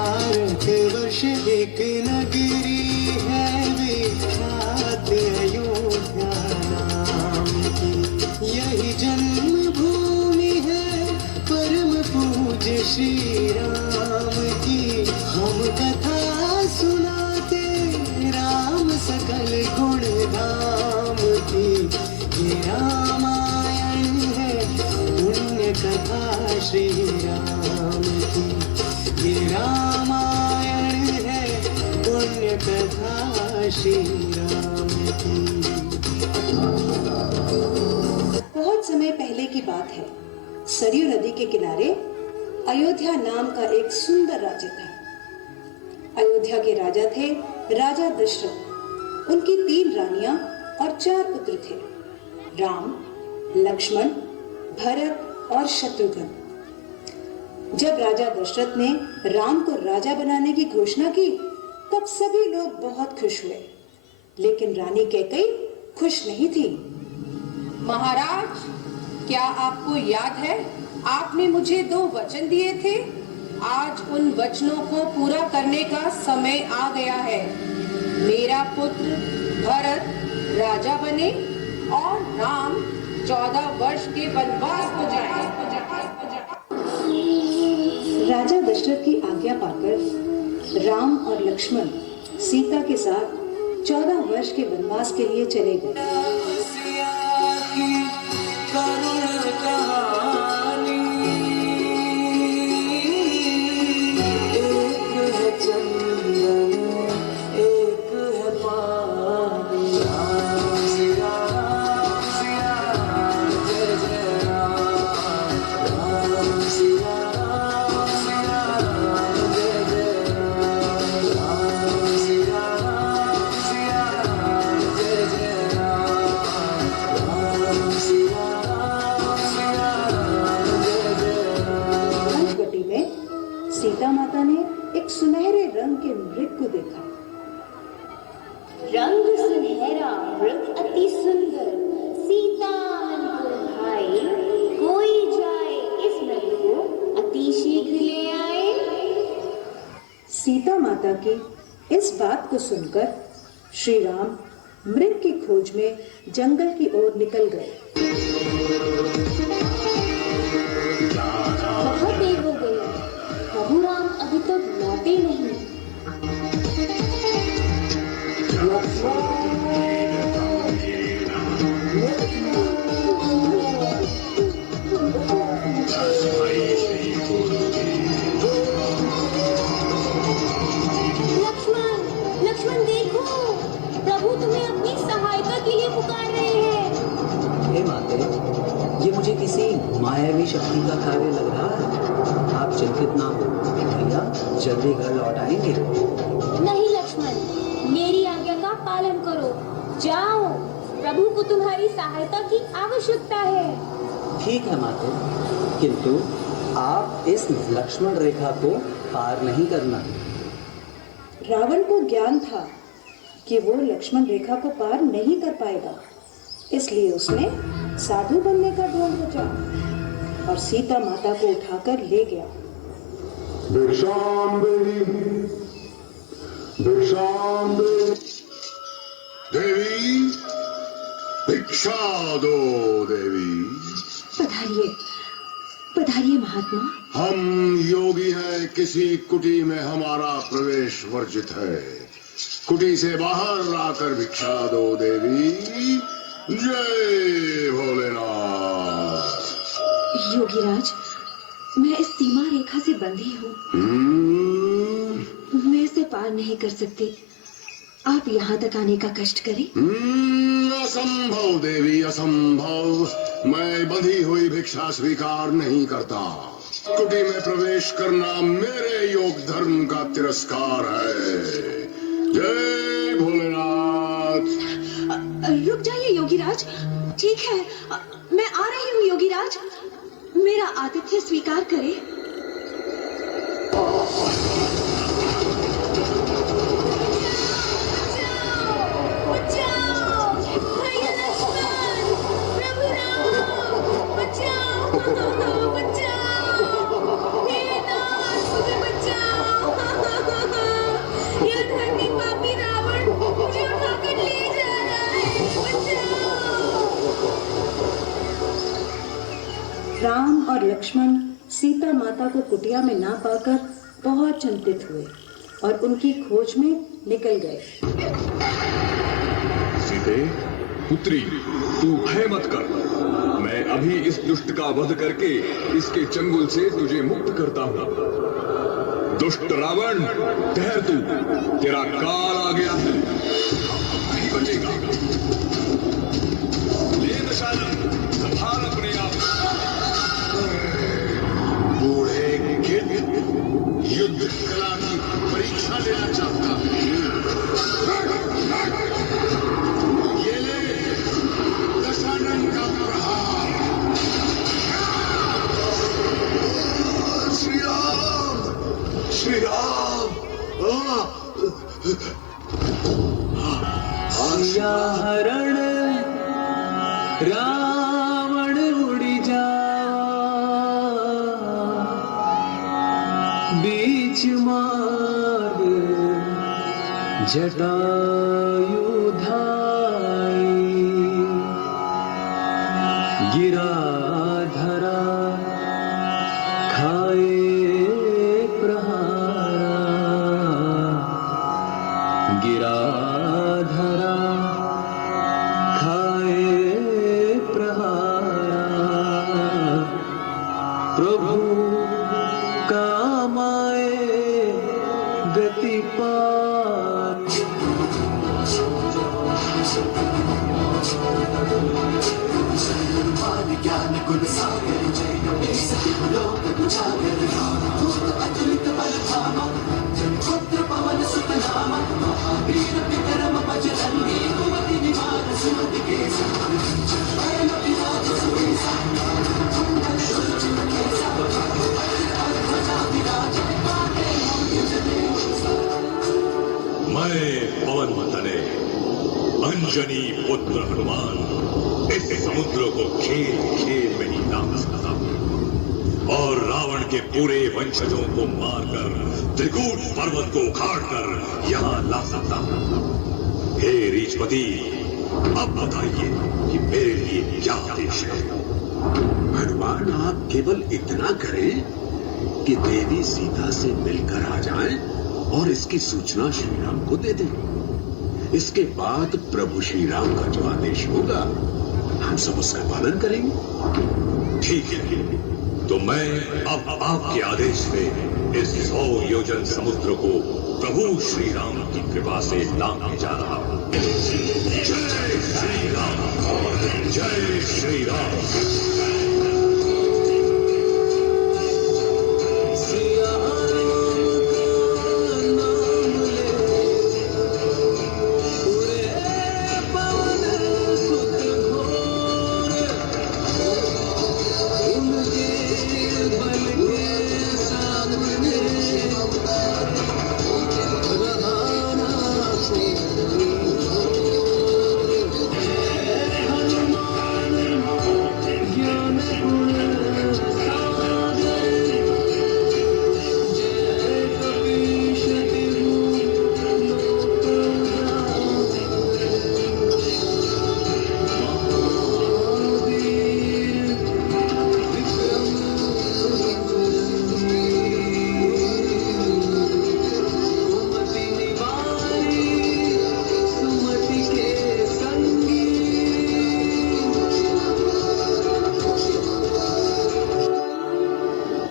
भारतवर्ष एक नगरी है विख्यात अयोध्या नाम की, यही जन्मभूमि है परम पूज्य श्री राम की। हम कथा सुनाते राम सकल गुण धाम की, ये रामायण है पुण्य कथा श्री राम की, ये रामायण है पुण्य कथा श्री राम की। बहुत समय पहले की बात है। सरयू नदी के किनारे अयोध्या नाम का एक सुंदर राज्य था। अयोध्या के राजा थे राजा दशरथ। उनकी 3 रानियां और 4 पुत्र थे, राम, लक्ष्मण, भरत और शत्रुघ्न। जब राजा दशरथ ने राम को राजा बनाने की घोषणा की, तब सभी लोग बहुत खुश हुए, लेकिन रानी कैकेयी खुश नहीं थी। महाराज, क्या आपको याद है आपने मुझे 2 वचन दिए थे? आज उन वचनों को पूरा करने का समय आ गया है। मेरा पुत्र भरत राजा बने और राम 14 वर्ष के वनवास को जाए। राजा दशरथ की आज्ञा पाकर राम और लक्ष्मण सीता के साथ 14 वर्ष के वनवास के लिए चले गए। सीता माता ने एक सुनहरे रंग के मृग को देखा। रंग सुनहरा मृग अति सुंदर, सीता मन को भाए, कोई जाए इस मृग को अति शीघ्र ले आए। सीता माता की इस बात को सुनकर श्री राम मृग की खोज में जंगल की ओर निकल गए। बहुत देर हो गई, प्रभु राम अभी तक लौटे नहीं। लक्ष्मण देखो, प्रभु तुम्हें अपनी सहायता के लिए पुकार रहे हैं। हे माते, ये मुझे किसी मायावी शक्ति का कार्य लग रहा है। आप चिंतित ना हो, भैया जल्दी घर लौट आएंगे। नहीं लक्ष्मण, मेरी आज्ञा का पालन करो, जाओ, प्रभु को तुम्हारी सहायता की आवश्यकता है। ठीक है माते, किंतु आप इस लक्ष्मण रेखा को पार नहीं करना। रावण को ज्ञान था कि वो लक्ष्मण रेखा को पार नहीं कर पाएगा, इसलिए उसने साधु बनने का ढोंग रचा और सीता माता को उठाकर ले गया। भिक्षाम देवी, भिक्षाम देवी, भिक्षा दो देवी। पधारिए, पधारिए महात्मा। हम योगी हैं, किसी कुटी में हमारा प्रवेश वर्जित है। कुटी से बाहर आकर भिक्षा दो देवी। जय भोलेनाथ। योगीराज, मैं इस सीमा रेखा से बंधी हूँ, मैं इसे पार नहीं कर सकती। आप यहाँ तक आने का कष्ट करें। असंभव देवी, असंभव। मैं बंधी हुई भिक्षा स्वीकार नहीं करता। कुटी में प्रवेश करना मेरे योग धर्म का तिरस्कार है। जय भोलेनाथ। रुक जाइए योगीराज। ठीक है, मैं आ रही हूँ योगीराज। मेरा आतिथ्य स्वीकार करें। राम और लक्ष्मण सीता माता को कुटिया में ना पाकर बहुत चिंतित हुए और उनकी खोज में निकल गए। सीते, पुत्री, तू भय मत कर। मैं अभी इस दुष्ट का वध करके इसके चंगुल से तुझे मुक्त करता हूँ। दुष्ट रावण, ठहर तू, तेरा काल आ गया है, नहीं बचेगा। ले दशानन, संभाल अपने आप। बूढ़े गिद्ध युद्ध कला की परीक्षा लेना चाहता है। ये ले दशानन का प्रहार। श्री राम, श्री राम। सिया हरण रावण उड़ी जा, बीच मार्ग जटायु धाई, गिरा धरा खाए प्रहारा, गिरा धरा खाए प्रहारा, प्रभु कामाए गति पाए। ज्ञान गुण सागर जय गणेश लोक उजागर राम अतुलित बल धामा पुत्र पवन सुत नामा महावीर विक्रम बजरंगी कुमति निवार सुमति के मैं पवन तने अंजनी पुत्र हनुमान इस समुद्र को खेल खेल में ही नाम सकता हूं और रावण के पूरे वंशजों को मारकर त्रिकूट पर्वत को उखाड़कर यहाँ ला सकता हूं। हे रीछपति, अब बताइए कि मेरे लिए क्या आदेश है। भगवान, आप केवल इतना करें कि देवी सीता से मिलकर आ जाएं और इसकी सूचना श्री राम को दे दें। इसके बाद प्रभु श्री राम का जो आदेश होगा हम सब उसका पालन करेंगे। ठीक है, तो मैं अब आपके आदेश पे इस 100 योजन समुद्र को प्रभु श्री राम की कृपा से लांघने जा रहा हूं। जय श्री राम, जय श्री राम।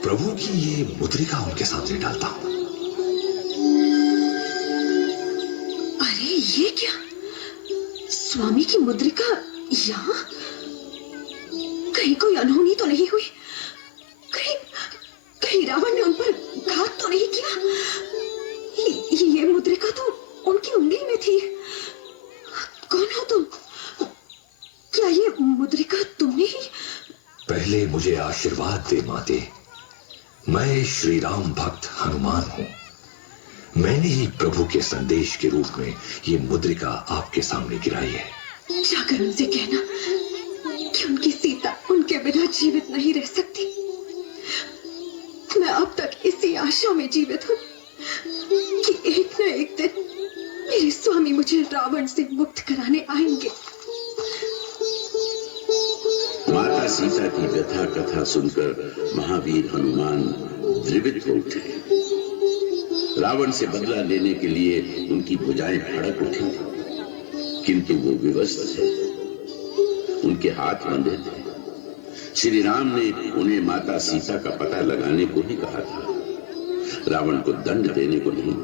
प्रभु की ये मुद्रिका उनके सामने डालता हूं। अरे ये क्या, स्वामी की मुद्रिका यहाँ? कहीं कोई अनहोनी तो नहीं हुई? कहीं रावण ने उन पर घात तो नहीं किया? ये मुद्रिका तो उनकी उंगली में थी। कौन हो तुम? क्या ये मुद्रिका तुमने ही? पहले मुझे आशीर्वाद दे माते। मैं श्री राम भक्त हनुमान हूं। मैंने ही प्रभु के संदेश के रूप में ये मुद्रिका आपके सामने गिराई है। जाकर उनसे कहना कि उनकी सीता उनके बिना जीवित नहीं रह सकती। मैं अब तक इसी आशा में जीवित हूँ कि एक न एक दिन मेरे स्वामी मुझे रावण से मुक्त कराने आएंगे। माता सीता की व्यथा कथा सुनकर महावीर हनुमान द्रवित हो उठे। रावण से बदला लेने के लिए उनकी भुजाएं फड़क उठी, किंतु वो विवश थे, उनके हाथ बंधे थे। श्री राम ने उन्हें माता सीता का पता लगाने को ही कहा था, रावण को दंड देने को नहीं।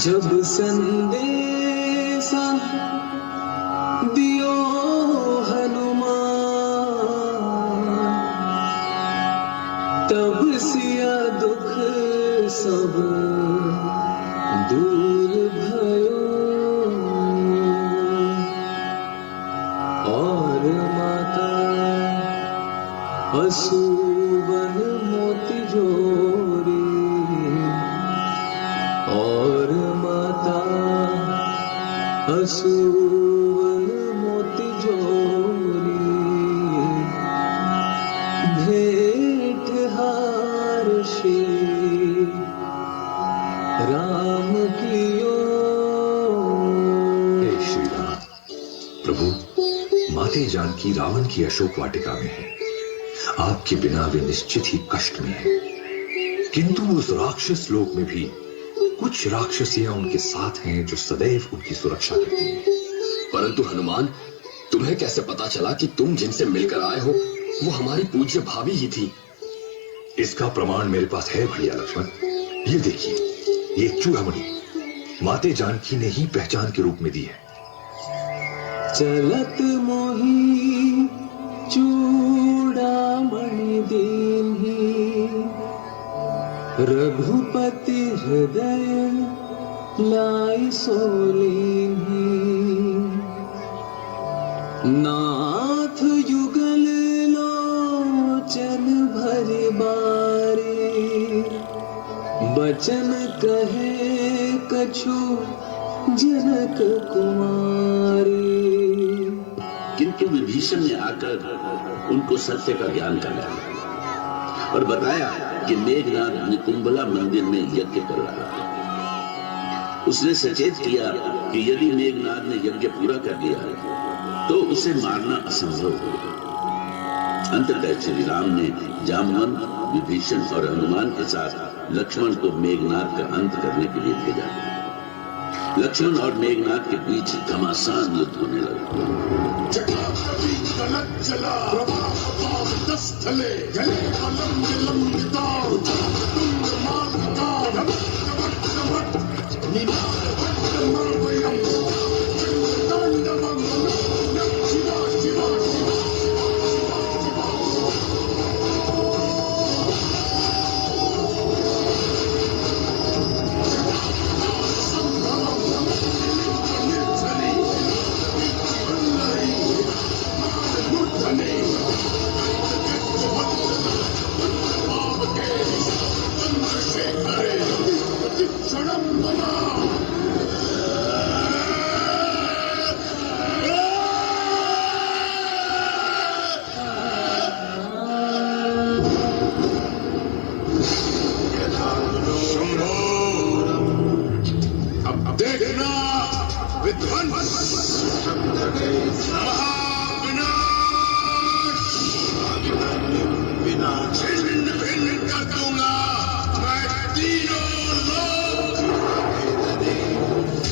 जब संदेशा दियो हनुमान, तब सिया दुख सब दूर भयो, और माता असुवन मोती जोरी, और माता असुवन मोती जोरी, भेंट हार श्री राम कियो। हे श्री राम, प्रभु, माते जानकी रावण की अशोक वाटिका में है। आपके बिना वे निश्चित ही कष्ट में है, किंतु उस राक्षस लोक में भी कुछ राक्षसियां उनके साथ हैं जो सदैव उनकी सुरक्षा करती हैं। परंतु हनुमान, तुम्हें कैसे पता चला कि तुम जिनसे मिलकर आए हो वो हमारी पूज्य भाभी ही थी? इसका प्रमाण मेरे पास है भैया लक्ष्मण। ये देखिए, ये चूड़ामणि माते जानकी ने ही पहचान के रूप में दी है। चलत मोही चूड़ामणि दीन्ही, रघुपति हृदय लाई सोलीन्ही, नाथ युगल लोचन भरि बारी, बचन कहे कछु जनक कुमारी। किंतु विभीषण ने आकर उनको सत्य का ज्ञान कराया और बताया कि मेघनाद निकुंभला मंदिर में यज्ञ कर रहा है। उसने सचेत किया कि यदि मेघनाद ने यज्ञ पूरा कर लिया तो उसे मारना असंभव होगा। अंततः श्री राम ने जामवंत, विभीषण और हनुमान के साथ लक्ष्मण को मेघनाद का अंत करने के लिए भेजा। लक्ष्मण और मेघनाद के बीच घमासान युद्ध होने लगा।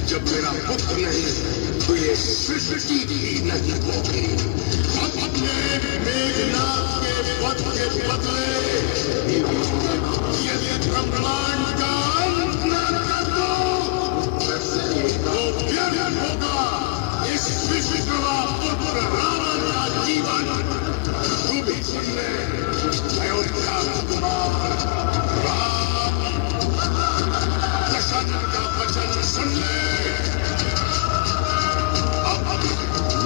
जब मेरा पुत्र नहीं तो ये सृष्टि ही नहीं होगी। अपने मेघनाद के वध के बदले यदि ब्रह्मांड का अंत न कर दो तो व्यर्थ होगा इस विश्ववा पुत्र रावण का जीवन। तू भी सुन ले अयोध्या कुमार राम, दशरथ का वचन सुन ले।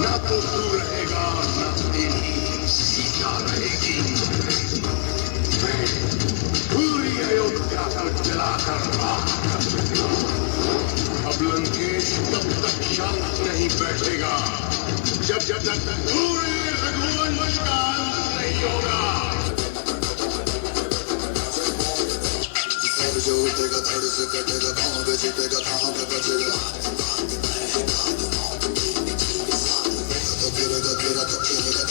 न तो तू रहेगा न तेरी सीता रहेगी। मैं पूरी अयोध्या को जलाकर राख कर दूंगा। अब लंकेश तब तक शांत नहीं बैठेगा जब तक पूरे रघुवंश का अंत नहीं होगा। जो उठेगा धड़ से कटेगा, कहाँ पे जीतेगा कहाँ पे बचेगा। गिरेगा गिरेगा गिरेगा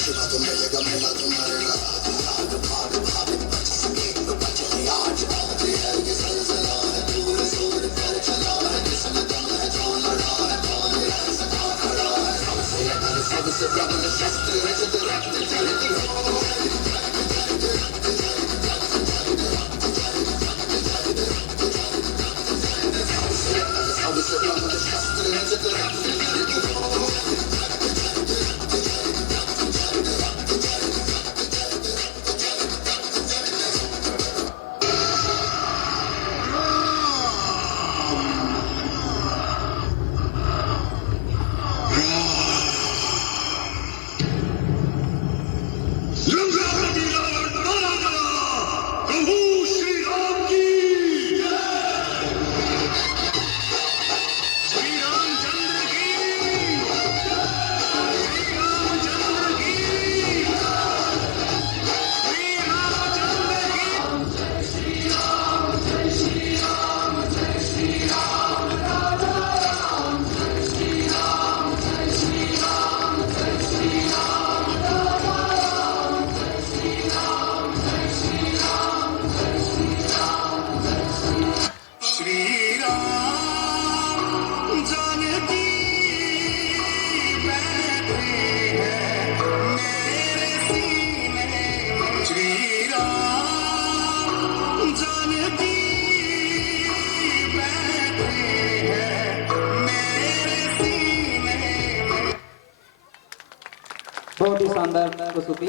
बहुत ही शानदार प्रस्तुति।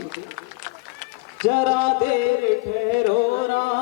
जरा देर ठहरो ना